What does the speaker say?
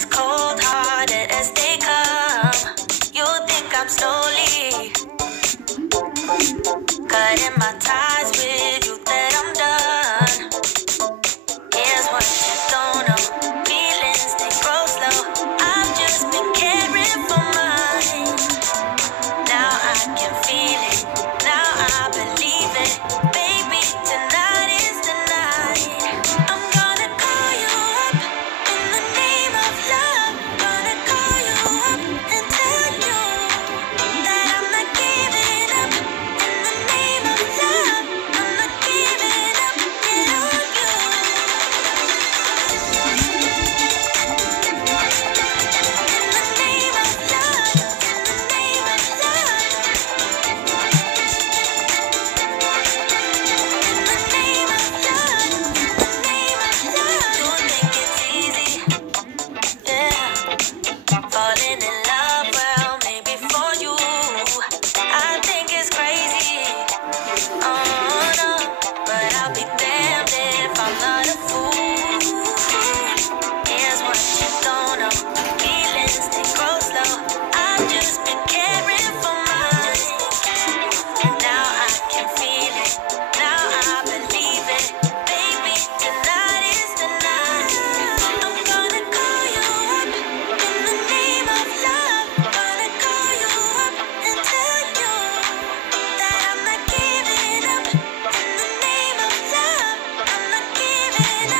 as cold-hearted as they come. You think I'm slowly cutting my ties with you, that I'm done. Here's what you don't know. Feelings, they grow slow. I've just been caring for mine. Now I can feel it. Now I believe it. Baby, tonight is the night. I'm gonna call you up in the name of love. Gonna call you up and tell you that I'm not giving up. In the name of love, I'm not giving up. Get on you. In the name of love, in the name of love, in the name of love, in the name of love. You think it's easy, yeah, falling in love, well, maybe for you. I think it's crazy, oh no, but I'll be damned if I'm not a fool. Here's what you don't know. Feelings, they grow slow. I've just been caring for mine. Now I can feel it. Now I believe it. Baby, tonight is the night. I'm gonna call you up in the name of love. Gonna call you up and tell you that I'm not giving up. In the name of love, I'm not giving up.